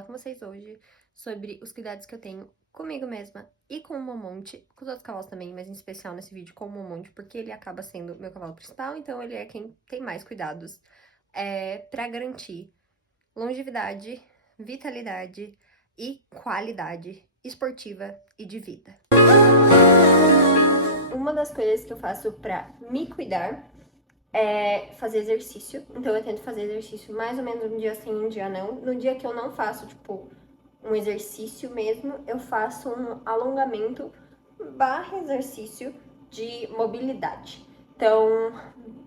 falar com vocês hoje sobre os cuidados que eu tenho comigo mesma e com o Momonte, com os outros cavalos também, mas em especial nesse vídeo com o Momonte, porque ele acaba sendo meu cavalo principal, então ele é quem tem mais cuidados pra garantir longevidade, vitalidade e qualidade esportiva e de vida. Uma das coisas que eu faço pra me cuidar é fazer exercício. Então eu tento fazer exercício mais ou menos um dia sim, um dia não. No dia que eu não faço, tipo, um exercício mesmo, eu faço um alongamento barra exercício de mobilidade. Então,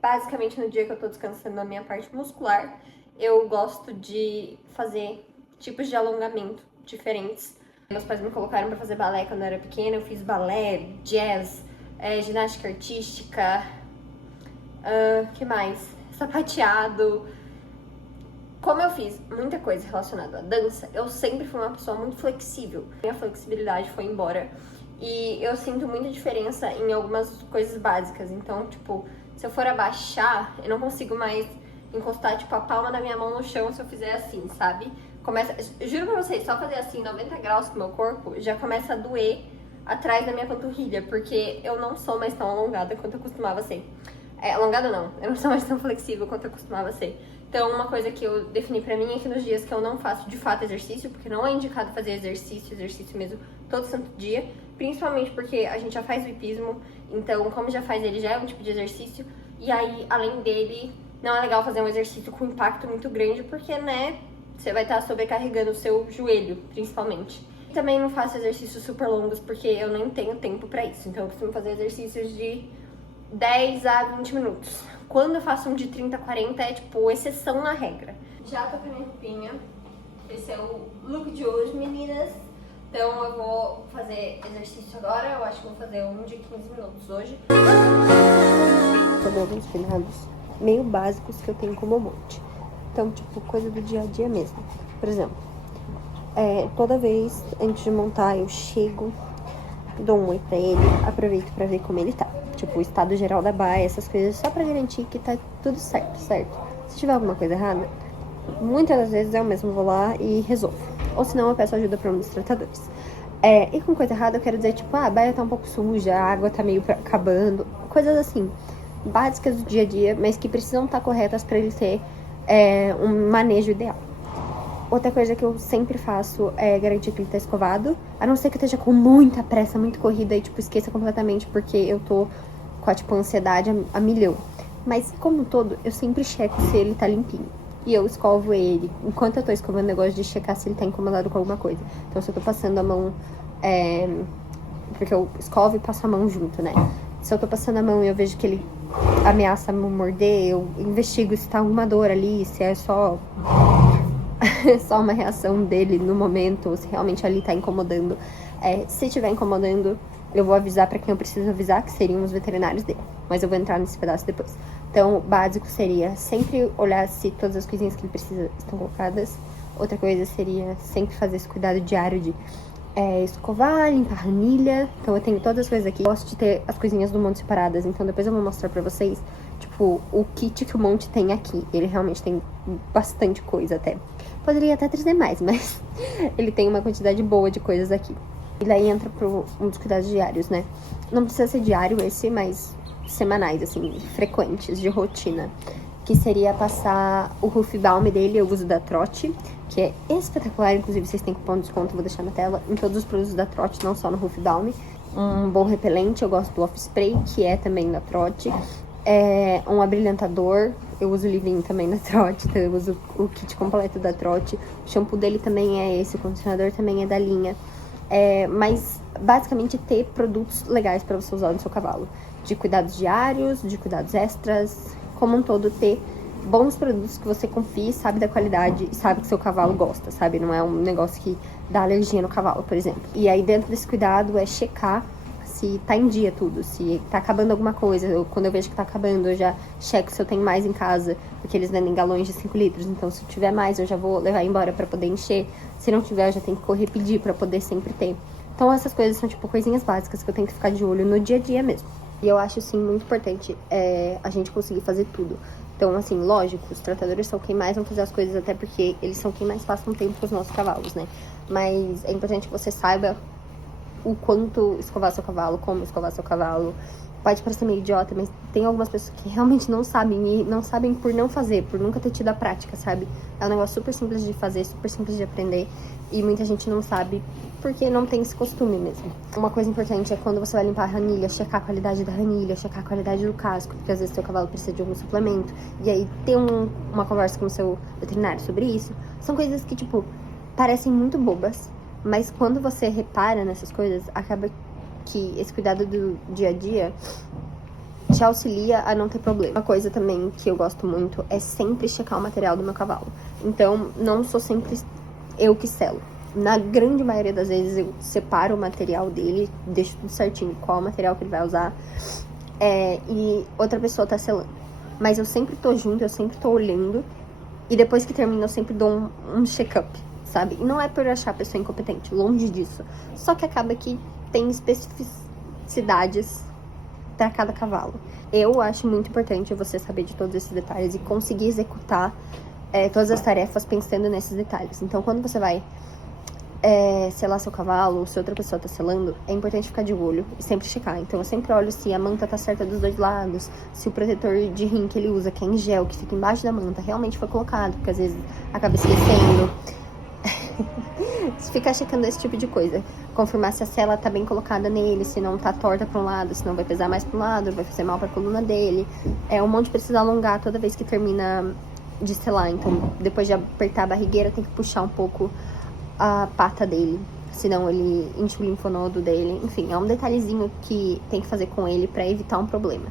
basicamente no dia que eu tô descansando a minha parte muscular, eu gosto de fazer tipos de alongamento diferentes. Meus pais me colocaram pra fazer balé quando eu era pequena, eu fiz balé, jazz, ginástica artística, que mais? Sapateado. Como eu fiz muita coisa relacionada à dança, eu sempre fui uma pessoa muito flexível. Minha flexibilidade foi embora. E eu sinto muita diferença em algumas coisas básicas. Então, tipo, se eu for abaixar, eu não consigo mais encostar, tipo, a palma da minha mão no chão se eu fizer assim, sabe? Juro pra vocês, só fazer assim 90 graus com o meu corpo já começa a doer atrás da minha panturrilha, porque eu não sou mais tão alongada quanto eu costumava ser. Alongada não, eu não sou mais tão flexível quanto eu costumava ser. Então, uma coisa que eu defini pra mim é que nos dias que eu não faço de fato exercício, porque não é indicado fazer exercício mesmo todo santo dia, principalmente porque a gente já faz o hipismo, então como já faz ele já é um tipo de exercício, e aí, além dele, não é legal fazer um exercício com impacto muito grande, porque, né, você vai estar sobrecarregando o seu joelho, principalmente. Também não faço exercícios super longos, porque eu nem tenho tempo pra isso, então eu costumo fazer exercícios de 10 a 20 minutos. Quando eu faço um de 30 a 40 é tipo exceção na regra. Já tô com a minha roupinha. Esse é o look de hoje, meninas. Então eu vou fazer exercício agora. Eu acho que vou fazer um de 15 minutos hoje. Tô alguns cuidados meio básicos que eu tenho como monte. Então, tipo, coisa do dia a dia mesmo. Por exemplo, toda vez antes de montar eu chego, dou um oi pra ele, aproveito pra ver como ele tá. Tipo, o estado geral da baia, essas coisas, só pra garantir que tá tudo certo, certo? Se tiver alguma coisa errada, muitas das vezes eu mesmo vou lá e resolvo. Ou senão eu peço ajuda pra um dos tratadores. E com coisa errada eu quero dizer, tipo, a baia tá um pouco suja, a água tá meio acabando, coisas assim, básicas do dia a dia, mas que precisam estar corretas pra ele ter um manejo ideal. Outra coisa que eu sempre faço é garantir que ele tá escovado, a não ser que eu esteja com muita pressa, muito corrida e, tipo, esqueça completamente porque eu tô com a, tipo, ansiedade a milhão. Mas, como um todo, eu sempre checo se ele tá limpinho. E eu escovo ele. Enquanto eu tô escovando, eu gosto de checar se ele tá incomodado com alguma coisa. Então, se eu tô passando a mão, porque eu escovo e passo a mão junto, né? Se eu tô passando a mão e eu vejo que ele ameaça me morder, eu investigo se tá alguma dor ali, se é só uma reação dele no momento, ou se realmente ali tá incomodando. Se tiver incomodando, eu vou avisar pra quem eu preciso avisar, que seriam os veterinários dele. Mas eu vou entrar nesse pedaço depois. Então, o básico seria sempre olhar se todas as coisinhas que ele precisa estão colocadas. Outra coisa seria sempre fazer esse cuidado diário de escovar, limpar a ranilha. Então eu tenho todas as coisas aqui. Eu gosto de ter as coisinhas do monte separadas, então depois eu vou mostrar pra vocês, tipo, o kit que o monte tem aqui. Ele realmente tem bastante coisa até. Poderia até trazer mais, mas ele tem uma quantidade boa de coisas aqui. E daí entra pro um dos cuidados diários, né? Não precisa ser diário esse, mas semanais, assim, frequentes, de rotina. Que seria passar o Hoof Balm dele, eu uso da Trot, que é espetacular, inclusive vocês têm cupom de desconto, vou deixar na tela, em todos os produtos da Trot, não só no Hoof Balm. Um bom repelente, eu gosto do Off Spray, que é também da Trot. Um abrilhantador, eu uso o livrinho também da Trot, então eu uso o kit completo da Trot. O shampoo dele também é esse, o condicionador também é da linha. Mas basicamente ter produtos legais pra você usar no seu cavalo. De cuidados diários, de cuidados extras, como um todo ter bons produtos que você confie, sabe da qualidade e sabe que seu cavalo gosta, sabe? Não é um negócio que dá alergia no cavalo, por exemplo. E aí dentro desse cuidado é checar se tá em dia tudo, se tá acabando alguma coisa. Quando eu vejo que tá acabando, eu já checo se eu tenho mais em casa, porque eles vendem galões de 5 litros, então se tiver mais eu já vou levar embora pra poder encher. Se não tiver, eu já tenho que correr pedir pra poder sempre ter. Então essas coisas são tipo coisinhas básicas que eu tenho que ficar de olho no dia a dia mesmo. E eu acho, assim, muito importante a gente conseguir fazer tudo. Então, assim, lógico, os tratadores são quem mais vão fazer as coisas, até porque eles são quem mais passam tempo com os nossos cavalos, né? Mas é importante que você saiba o quanto escovar seu cavalo, como escovar seu cavalo. Pode parecer meio idiota, mas tem algumas pessoas que realmente não sabem, e não sabem por não fazer, por nunca ter tido a prática, sabe? É um negócio super simples de fazer, super simples de aprender, e muita gente não sabe porque não tem esse costume mesmo. Uma coisa importante é quando você vai limpar a ranilha, checar a qualidade da ranilha, checar a qualidade do casco, porque às vezes seu cavalo precisa de algum suplemento, e aí ter uma conversa com o seu veterinário sobre isso. São coisas que, tipo, parecem muito bobas, mas quando você repara nessas coisas, acaba que esse cuidado do dia a dia te auxilia a não ter problema. Uma coisa também que eu gosto muito é sempre checar o material do meu cavalo. Então, não sou sempre eu que selo. Na grande maioria das vezes, eu separo o material dele, deixo tudo certinho, qual o material que ele vai usar, e outra pessoa tá selando. Mas eu sempre tô junto, eu sempre tô olhando, e depois que termina, eu sempre dou um check-up, sabe? E não é por achar a pessoa incompetente, longe disso. Só que acaba que tem especificidades para cada cavalo. Eu acho muito importante você saber de todos esses detalhes e conseguir executar todas as tarefas pensando nesses detalhes. Então, quando você vai selar seu cavalo, ou se outra pessoa tá selando, é importante ficar de olho e sempre checar. Então, eu sempre olho se a manta tá certa dos dois lados, se o protetor de rim que ele usa, que é em gel, que fica embaixo da manta, realmente foi colocado, porque às vezes acaba esquecendo. Ficar checando esse tipo de coisa. Confirmar se a sela tá bem colocada nele, se não tá torta pra um lado, se não vai pesar mais pra um lado, vai fazer mal pra coluna dele. O monte precisa alongar toda vez que termina de selar. Então, depois de apertar a barrigueira, tem que puxar um pouco a pata dele, senão ele enche o linfonodo dele. Enfim, é um detalhezinho que tem que fazer com ele pra evitar um problema.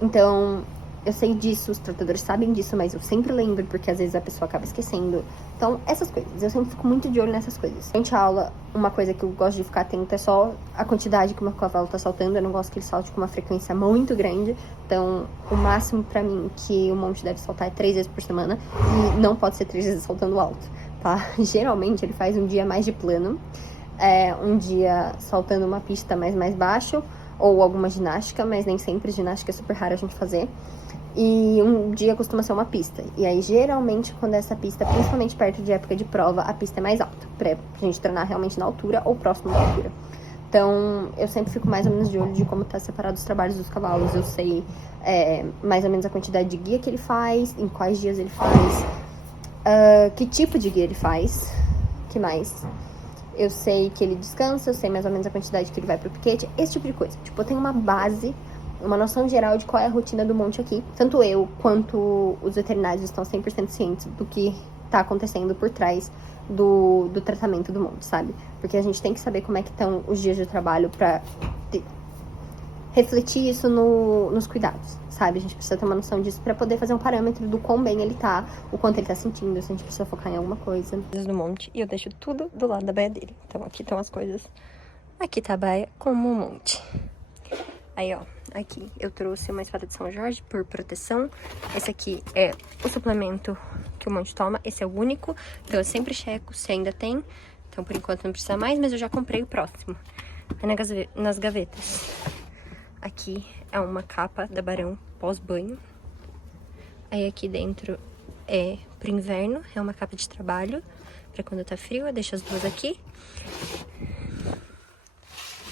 Então, eu sei disso, os tratadores sabem disso, mas eu sempre lembro, porque às vezes a pessoa acaba esquecendo. Então, essas coisas, eu sempre fico muito de olho nessas coisas. Durante a aula, uma coisa que eu gosto de ficar atenta é só a quantidade que o meu cavalo tá saltando. Eu não gosto que ele salte com uma frequência muito grande. Então, o máximo pra mim que o monte deve saltar é 3 vezes por semana. E não pode ser 3 vezes saltando alto, tá? Geralmente, ele faz um dia mais de plano, um dia saltando uma pista mais baixo, ou alguma ginástica, mas nem sempre ginástica é super raro a gente fazer. E um dia costuma ser uma pista. E aí, geralmente, quando essa pista, principalmente perto de época de prova, a pista é mais alta, pra gente treinar realmente na altura ou próximo da altura. Então, eu sempre fico mais ou menos de olho de como tá separado os trabalhos dos cavalos. Eu sei mais ou menos a quantidade de guia que ele faz, em quais dias ele faz, que tipo de guia ele faz, que mais? Eu sei que ele descansa, eu sei mais ou menos a quantidade que ele vai pro piquete, esse tipo de coisa. Tipo, eu tenho uma base, uma noção geral de qual é a rotina do monte aqui. Tanto eu quanto os veterinários estão 100% cientes do que tá acontecendo por trás do tratamento do monte, sabe? Porque a gente tem que saber como é que estão os dias de trabalho pra refletir isso nos cuidados, sabe? A gente precisa ter uma noção disso pra poder fazer um parâmetro do quão bem ele tá, o quanto ele tá sentindo, se a gente precisa focar em alguma coisa. Do monte, e eu deixo tudo do lado da baia dele. Então aqui estão as coisas. Aqui tá a baia como um monte. Aí, ó, aqui eu trouxe uma espada de São Jorge por proteção. Esse aqui é o suplemento que o monte toma, esse é o único. Então eu sempre checo se ainda tem. Então por enquanto não precisa mais, mas eu já comprei o próximo. Aí nas gavetas. Aqui é uma capa da Barão pós-banho. Aí aqui dentro é pro inverno, é uma capa de trabalho. Pra quando tá frio, eu deixo as duas aqui.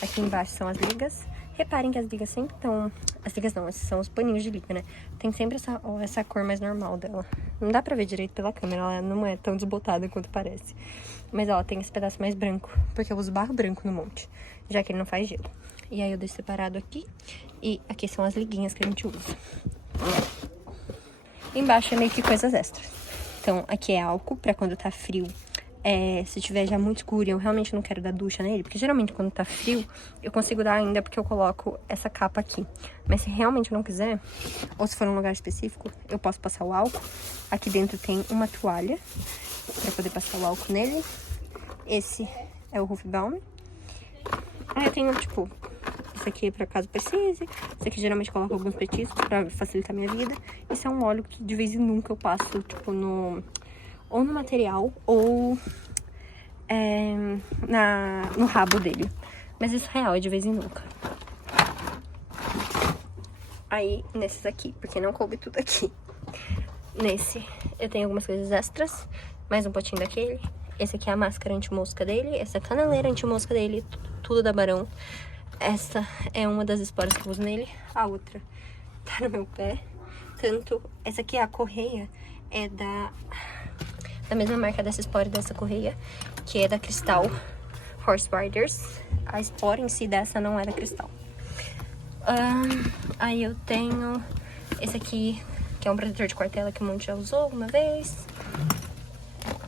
Aqui embaixo são as ligas. Reparem que as ligas sempre estão... As ligas não, esses são os paninhos de liga, né? Tem sempre essa cor mais normal dela. Não dá pra ver direito pela câmera, ela não é tão desbotada quanto parece. Mas ela tem esse pedaço mais branco, porque eu uso barro branco no monte, já que ele não faz gelo. E aí eu deixo separado aqui, e aqui são as liguinhas que a gente usa. Embaixo é meio que coisas extras. Então, aqui é álcool, pra quando tá frio. Se tiver já muito escuro e eu realmente não quero dar ducha nele, porque geralmente quando tá frio, eu consigo dar ainda porque eu coloco essa capa aqui. Mas se realmente eu não quiser, ou se for num lugar específico, eu posso passar o álcool. Aqui dentro tem uma toalha pra poder passar o álcool nele. Esse é o Hoof Balm. Aí eu tenho, tipo, isso aqui é pra caso precise. Isso aqui geralmente eu coloco alguns petiscos pra facilitar a minha vida. Isso é um óleo que de vez em nunca eu passo, tipo, ou no material, ou no rabo dele. Mas isso é real, é de vez em nunca. Aí, nesses aqui, porque não coube tudo aqui. Nesse eu tenho algumas coisas extras, mais um potinho daquele. Esse aqui é a máscara anti-mosca dele, essa caneleira anti-mosca dele, tudo da Barão. Essa é uma das esporas que eu uso nele, a outra tá no meu pé. Tanto, essa aqui é a correia, é da mesma marca dessa espora e dessa correia, que é da Cristal Horse Riders. A espora em si dessa não é da Cristal. Aí eu tenho esse aqui, que é um protetor de quartela que o Monte já usou uma vez.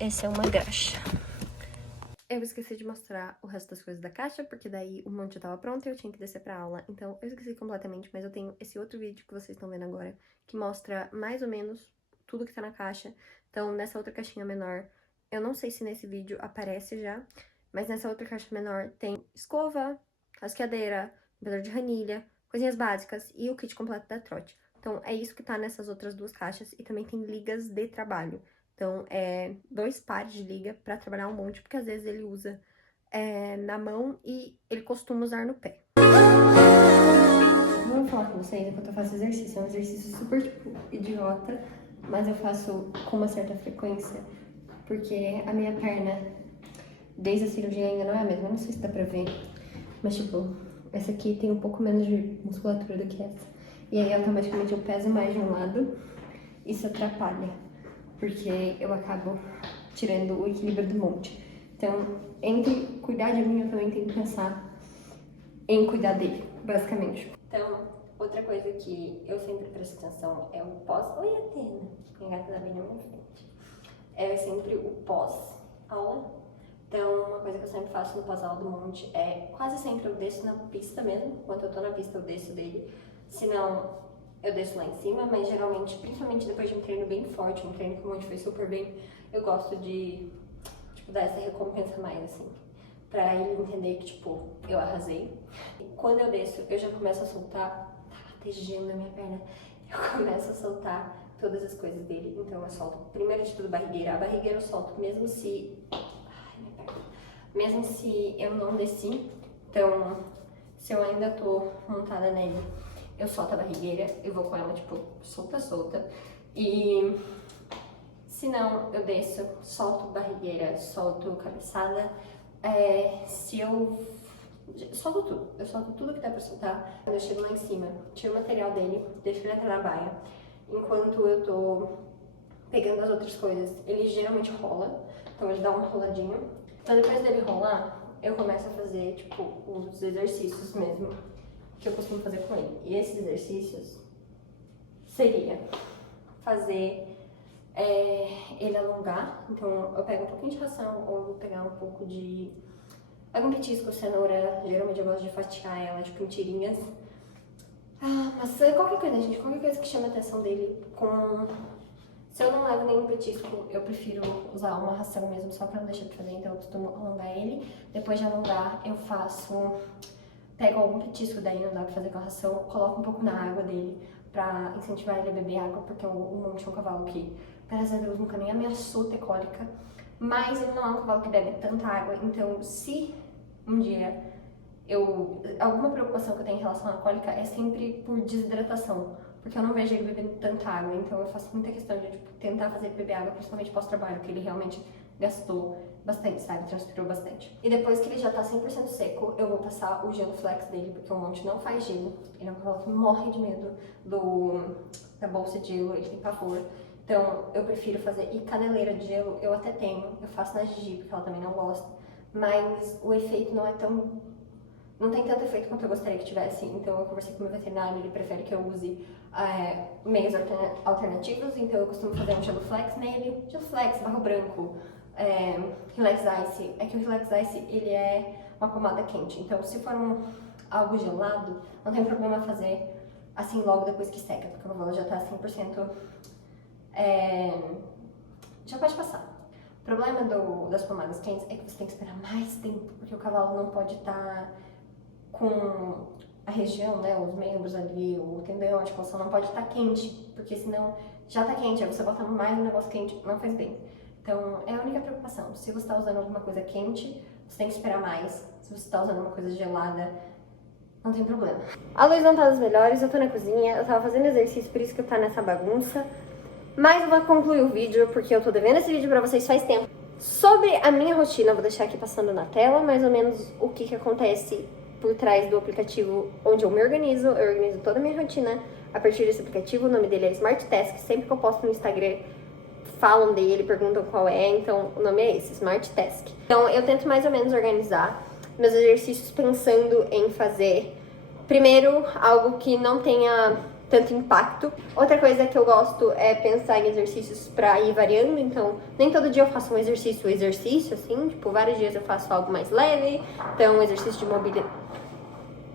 Esse é uma graxa. Eu esqueci de mostrar o resto das coisas da caixa, porque daí o monte já tava pronto e eu tinha que descer pra aula. Então eu esqueci completamente, mas eu tenho esse outro vídeo que vocês estão vendo agora, que mostra mais ou menos tudo que tá na caixa. Então nessa outra caixinha menor, eu não sei se nesse vídeo aparece já, mas nessa outra caixa menor tem escova, rasqueadeira, limpador de ranilha, coisinhas básicas e o kit completo da trote. Então é isso que tá nessas outras duas caixas e também tem ligas de trabalho. Então, 2 pares de liga pra trabalhar um monte, porque às vezes ele usa na mão e ele costuma usar no pé. Vou falar com vocês enquanto eu faço exercício. É um exercício super, tipo, idiota, mas eu faço com uma certa frequência, porque a minha perna, desde a cirurgia, ainda não é a mesma. Eu não sei se dá pra ver, mas, tipo, essa aqui tem um pouco menos de musculatura do que essa. E aí, automaticamente, eu peso mais de um lado, isso atrapalha, porque eu acabo tirando o equilíbrio do monte. Então, entre cuidar de mim, eu também tenho que pensar em cuidar dele, basicamente. Então, outra coisa que eu sempre presto atenção é o pós... Oi, Atena! Minha gata tá bem na minha frente. É sempre o pós-aula. Então, uma coisa que eu sempre faço no pós-aula do monte é... Quase sempre eu desço na pista mesmo. Enquanto eu tô na pista, eu desço dele. Se não, eu desço lá em cima, mas geralmente, principalmente depois de um treino bem forte, um treino que o monte foi super bem, eu gosto de, tipo, dar essa recompensa mais, assim, pra ele entender que, tipo, eu arrasei. E quando eu desço, eu já começo a soltar, tá latejando a minha perna, eu começo a soltar todas as coisas dele. Então eu solto, primeiro de tudo, barrigueira. A barrigueira eu solto, mesmo se... Ai, minha perna. Mesmo se eu não desci, então, se eu ainda tô montada nele, eu solto a barrigueira, eu vou com ela, tipo, solta. E se não, eu desço, solto barrigueira, solto cabeçada. Se eu... solto tudo. Eu solto tudo que dá pra soltar. Quando eu chego lá em cima, tiro o material dele, deixo ele até na baia. Enquanto eu tô pegando as outras coisas, ele geralmente rola. Então ele dá uma roladinha. Então depois dele rolar, eu começo a fazer, tipo, os exercícios mesmo que eu costumo fazer com ele. E esses exercícios seria fazer ele alongar. Então eu pego um pouquinho de ração, ou eu vou pegar um pouco de... Pego um petisco, cenoura, geralmente eu gosto de fatiar ela, tipo, em tirinhas. Maçã, qualquer coisa, gente, qualquer coisa que chame a atenção dele. Se eu não levo nenhum petisco, eu prefiro usar uma ração mesmo, só pra não deixar de fazer. Então eu costumo alongar ele. Depois de alongar, eu pego algum petisco, daí não dá pra fazer com a ração, coloco um pouco na água dele pra incentivar ele a beber água, porque o Monte é um cavalo que, graças a Deus, nunca nem ameaçou ter cólica, mas ele não é um cavalo que bebe tanta água. Então, se um dia alguma preocupação que eu tenho em relação à cólica é sempre por desidratação, porque eu não vejo ele bebendo tanta água. Então eu faço muita questão de, tipo, tentar fazer ele beber água, principalmente pós-trabalho, que ele realmente gastou bastante, sabe? Transpirou bastante. E depois que ele já tá 100% seco, eu vou passar o gelo flex dele, porque o Monte não faz gelo. Ele é um cavalo que morre de medo da bolsa de gelo, ele tem pavor. Então eu prefiro fazer. E caneleira de gelo eu até tenho, eu faço na Gigi, porque ela também não gosta, mas o efeito não tem tanto efeito quanto eu gostaria que tivesse. Então eu conversei com o meu veterinário, ele prefere que eu use meios alternativos, então eu costumo fazer um gelo flex nele, gelo flex, barro branco, relax ice. É que o relax ice, ele é uma pomada quente, então se for algo gelado, não tem problema fazer assim logo depois que seca, porque o cavalo já tá 100%, já pode passar. O problema das pomadas quentes é que você tem que esperar mais tempo, porque o cavalo não pode estar com a região, né, os membros ali, o tendão, a articulação não pode estar quente, porque senão já tá quente, aí você bota mais um negócio quente, não faz bem. Então, é a única preocupação. Se você tá usando alguma coisa quente, você tem que esperar mais. Se você tá usando uma coisa gelada, não tem problema. A luz não tá das melhores, eu tô na cozinha, eu tava fazendo exercício, por isso que eu tá nessa bagunça. Mas eu vou concluir o vídeo, porque eu tô devendo esse vídeo pra vocês faz tempo. Sobre a minha rotina, vou deixar aqui passando na tela, mais ou menos o que acontece por trás do aplicativo onde eu me organizo. Eu organizo toda a minha rotina a partir desse aplicativo. O nome dele é Smart Task. Sempre que eu posto no Instagram, falam dele, perguntam qual é, então o nome é esse, Smart Task. Então eu tento mais ou menos organizar meus exercícios pensando em fazer, primeiro, algo que não tenha tanto impacto. Outra coisa que eu gosto é pensar em exercícios pra ir variando, então nem todo dia eu faço um exercício, assim, tipo, vários dias eu faço algo mais leve, então um exercício de mobilidade.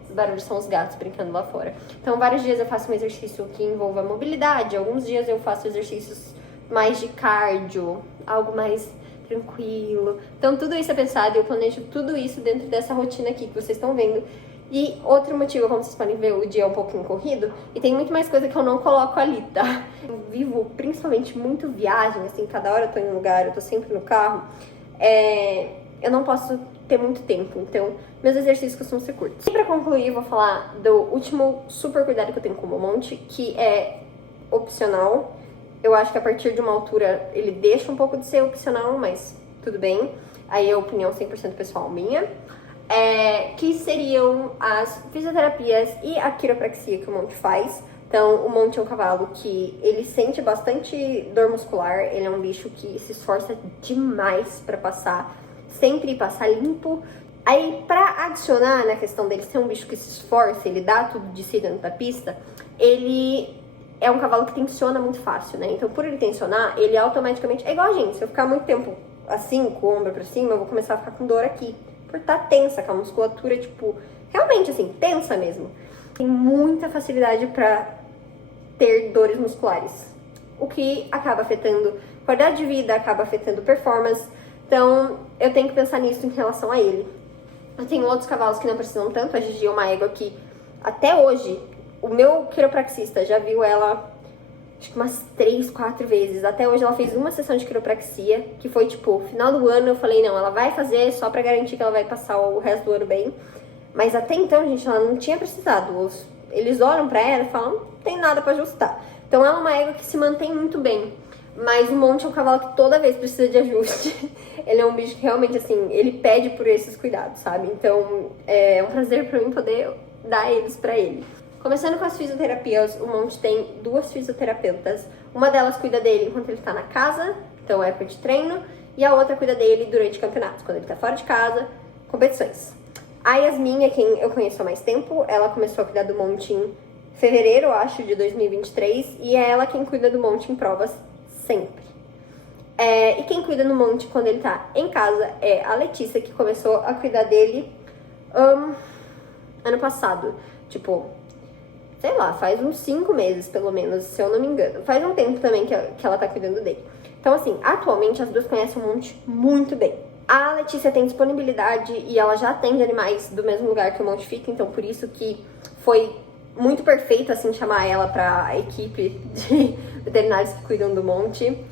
Os barulhos são os gatos brincando lá fora. Então vários dias eu faço um exercício que envolva mobilidade, alguns dias eu faço exercícios mais de cardio, algo mais tranquilo. Então tudo isso é pensado e eu planejo tudo isso dentro dessa rotina aqui que vocês estão vendo. E outro motivo, como vocês podem ver, o dia é um pouquinho corrido e tem muito mais coisa que eu não coloco ali, tá? Eu vivo principalmente muito viagem, assim, cada hora eu tô em um lugar, eu tô sempre no carro. Eu não posso ter muito tempo, então meus exercícios costumam ser curtos. E pra concluir, eu vou falar do último super cuidado que eu tenho com o monte, que é opcional. Eu acho que a partir de uma altura ele deixa um pouco de ser opcional, mas tudo bem. Aí é opinião 100% pessoal minha. Que seriam as fisioterapias e a quiropraxia que o Monte faz. Então, o Monte é um cavalo que ele sente bastante dor muscular, ele é um bicho que se esforça demais pra passar, sempre passar limpo. Aí, pra adicionar na questão dele ser um bicho que se esforça, ele dá tudo de si dentro da pista, ele é um cavalo que tensiona muito fácil, né? Então, por ele tensionar, ele automaticamente... É igual a gente, se eu ficar muito tempo assim, com o ombro pra cima, eu vou começar a ficar com dor aqui. Por estar tensa, com a musculatura, tipo, realmente assim, tensa mesmo. Tem muita facilidade pra ter dores musculares, o que acaba afetando qualidade de vida, acaba afetando performance. Então, eu tenho que pensar nisso em relação a ele. Eu tenho outros cavalos que não precisam tanto. A Gigi é uma égua que, até hoje, o meu quiropraxista já viu ela, acho que umas 3, 4 vezes. Até hoje ela fez uma sessão de quiropraxia, que foi tipo, final do ano eu falei, não, ela vai fazer só pra garantir que ela vai passar o resto do ano bem. Mas até então, gente, ela não tinha precisado. Eles olham pra ela e falam, não tem nada pra ajustar. Então ela é uma égua que se mantém muito bem. Mas o Monte é um cavalo que toda vez precisa de ajuste. Ele é um bicho que realmente, assim, ele pede por esses cuidados, sabe? Então é um prazer pra mim poder dar eles pra ele. Começando com as fisioterapias, o Monte tem 2 fisioterapeutas. Uma delas cuida dele enquanto ele tá na casa, então é época de treino, e a outra cuida dele durante campeonatos, quando ele tá fora de casa, competições. A Yasmin é quem eu conheço há mais tempo, ela começou a cuidar do Monte em fevereiro, eu acho, de 2023, e é ela quem cuida do Monte em provas sempre. E quem cuida do Monte quando ele tá em casa é a Letícia, que começou a cuidar dele ano passado, tipo... sei lá, faz uns 5 meses, pelo menos, se eu não me engano. Faz um tempo também que ela tá cuidando dele. Então, assim, atualmente as duas conhecem o Monte muito bem. A Letícia tem disponibilidade e ela já atende animais do mesmo lugar que o Monte fica, então por isso que foi muito perfeito, assim, chamar ela pra equipe de veterinários que cuidam do Monte.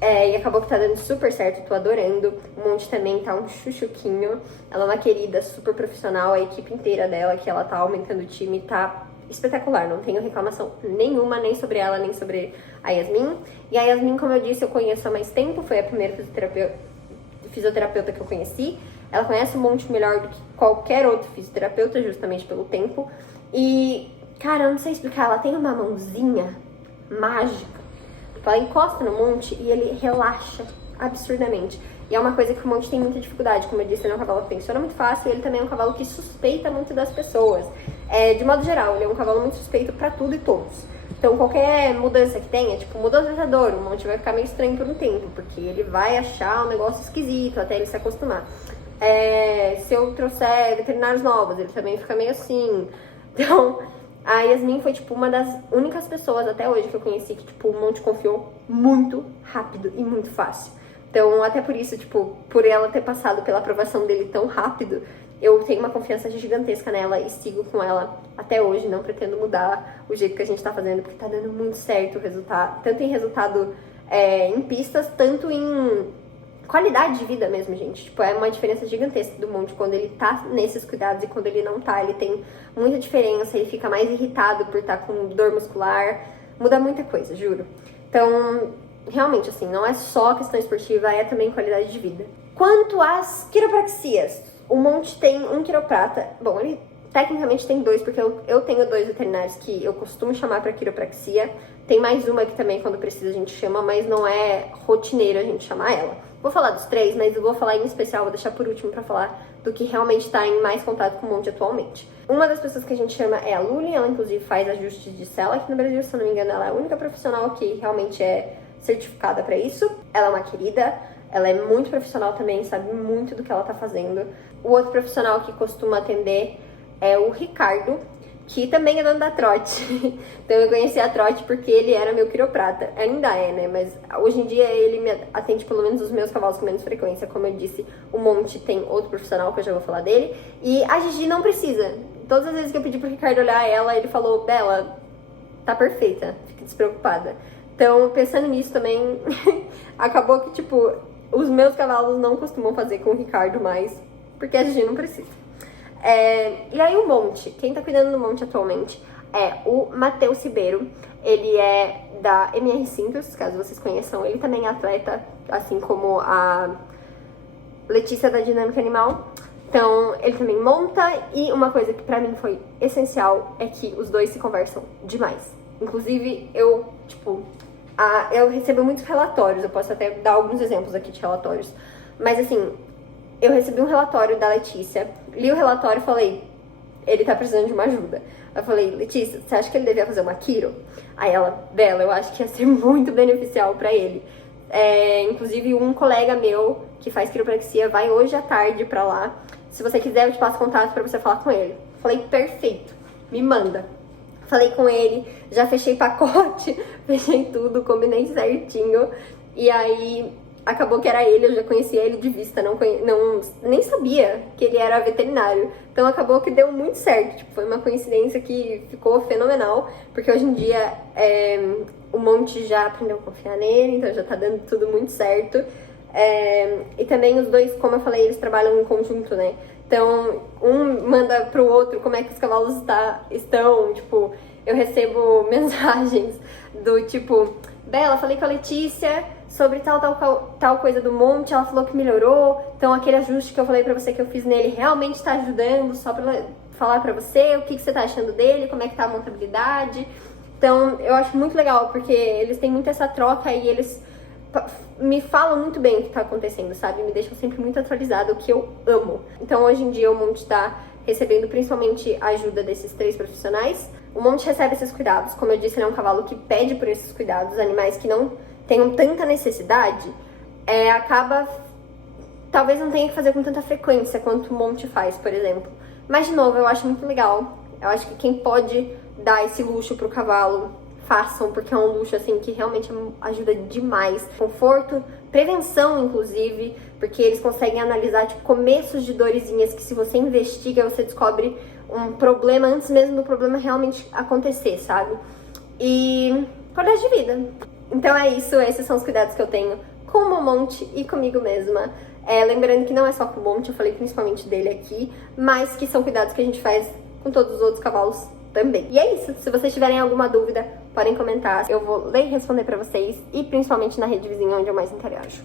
E acabou que tá dando super certo, tô adorando. O Monte também tá um chuchuquinho. Ela é uma querida, super profissional, a equipe inteira dela, que ela tá aumentando o time, tá... espetacular, não tenho reclamação nenhuma, nem sobre ela, nem sobre a Yasmin. E a Yasmin, como eu disse, eu conheço há mais tempo, foi a primeira fisioterapeuta que eu conheci. Ela conhece o Monte melhor do que qualquer outro fisioterapeuta, justamente pelo tempo. E, cara, eu não sei explicar, ela tem uma mãozinha mágica. Ela encosta no Monte e ele relaxa absurdamente. E é uma coisa que o Monte tem muita dificuldade. Como eu disse, ele é um cavalo que tensiona muito fácil e ele também é um cavalo que suspeita muito das pessoas. De modo geral, ele é um cavalo muito suspeito pra tudo e todos. Então, qualquer mudança que tenha, tipo, mudou o tratador, o Monte vai ficar meio estranho por um tempo, porque ele vai achar um negócio esquisito até ele se acostumar. Se eu trouxer veterinários novos, ele também fica meio assim. Então, a Yasmin foi, tipo, uma das únicas pessoas até hoje que eu conheci que, tipo, o Monte confiou muito rápido e muito fácil. Então, até por isso, tipo, por ela ter passado pela aprovação dele tão rápido, eu tenho uma confiança gigantesca nela e sigo com ela até hoje. Não pretendo mudar o jeito que a gente tá fazendo, porque tá dando muito certo o resultado. Tanto em resultado em pistas, tanto em qualidade de vida mesmo, gente. Tipo, é uma diferença gigantesca do Monte quando ele tá nesses cuidados e quando ele não tá. Ele tem muita diferença, ele fica mais irritado por estar com dor muscular. Muda muita coisa, juro. Então, realmente, assim, não é só questão esportiva, é também qualidade de vida. Quanto às quiropraxias, o Monte tem um quiroprata. Bom, ele tecnicamente tem dois, porque eu tenho 2 veterinários que eu costumo chamar para quiropraxia. Tem mais uma que também, quando precisa, a gente chama, mas não é rotineiro a gente chamar ela. Vou falar dos 3, mas eu vou falar em especial, vou deixar por último para falar do que realmente está em mais contato com o Monte atualmente. Uma das pessoas que a gente chama é a Luli, ela inclusive faz ajustes de sela aqui no Brasil, se eu não me engano, ela é a única profissional que realmente é certificada para isso. Ela é uma querida, ela é muito profissional também, sabe muito do que ela tá fazendo. O outro profissional que costuma atender é o Ricardo, que também é dono da Trote. Então eu conheci a Trote porque ele era meu quiroprata. Ainda é, né? Mas hoje em dia ele me atende pelo menos os meus cavalos com menos frequência. Como eu disse, o Monte tem outro profissional que eu já vou falar dele. E a Gigi não precisa. Todas as vezes que eu pedi pro Ricardo olhar ela, ele falou: Bela, tá perfeita, fique despreocupada. Então, pensando nisso também, acabou que, tipo, os meus cavalos não costumam fazer com o Ricardo mais, porque a Gigi não precisa. E aí o Monte, quem tá cuidando do Monte atualmente é o Matheus Ribeiro. Ele é da MR Cintos, caso vocês conheçam. Ele também é atleta, assim como a Letícia da Dinâmica Animal. Então, ele também monta, e uma coisa que pra mim foi essencial é que os dois se conversam demais. Inclusive, eu recebo muitos relatórios, eu posso até dar alguns exemplos aqui de relatórios. Mas assim, eu recebi um relatório da Letícia, li o relatório e falei: ele tá precisando de uma ajuda. Eu falei: Letícia, você acha que ele devia fazer uma quiro? Aí ela: Bela, eu acho que ia ser muito beneficial pra ele. Inclusive, um colega meu que faz quiropraxia vai hoje à tarde pra lá. Se você quiser, eu te passo contato pra você falar com ele. Falei: perfeito, me manda. Falei com ele, já fechei pacote, fechei tudo, combinei certinho. E aí, acabou que era ele, eu já conhecia ele de vista, nem sabia que ele era veterinário. Então acabou que deu muito certo, tipo, foi uma coincidência que ficou fenomenal, porque hoje em dia o Monte já aprendeu a confiar nele, então já tá dando tudo muito certo. E também os dois, como eu falei, eles trabalham em conjunto, né? Então, um manda pro outro como é que os cavalos estão, tipo, eu recebo mensagens do tipo: Bela, falei com a Letícia sobre tal coisa do Monte, ela falou que melhorou, então aquele ajuste que eu falei pra você que eu fiz nele realmente tá ajudando, só pra falar pra você o que você tá achando dele, como é que tá a montabilidade. Então, eu acho muito legal, porque eles têm muito essa troca e eles me falam muito bem o que tá acontecendo, sabe? Me deixam sempre muito atualizada, o que eu amo. Então, hoje em dia, o Monte tá recebendo principalmente a ajuda desses 3 profissionais. O Monte recebe esses cuidados. Como eu disse, ele é um cavalo que pede por esses cuidados. Animais que não tenham tanta necessidade, talvez não tenha que fazer com tanta frequência quanto o Monte faz, por exemplo. Mas, de novo, eu acho muito legal. Eu acho que quem pode dar esse luxo pro cavalo, façam, porque é um luxo, assim, que realmente ajuda demais. Conforto, prevenção, inclusive, porque eles conseguem analisar, tipo, começos de dorezinhas que, se você investiga, você descobre um problema antes mesmo do problema realmente acontecer, sabe? E qualidade de vida. Então é isso, esses são os cuidados que eu tenho com o Monte e comigo mesma. Lembrando que não é só com o Monte, eu falei principalmente dele aqui, mas que são cuidados que a gente faz com todos os outros cavalos também. E é isso, se vocês tiverem alguma dúvida, podem comentar. Eu vou ler e responder pra vocês, e principalmente na rede vizinha, onde eu mais interajo.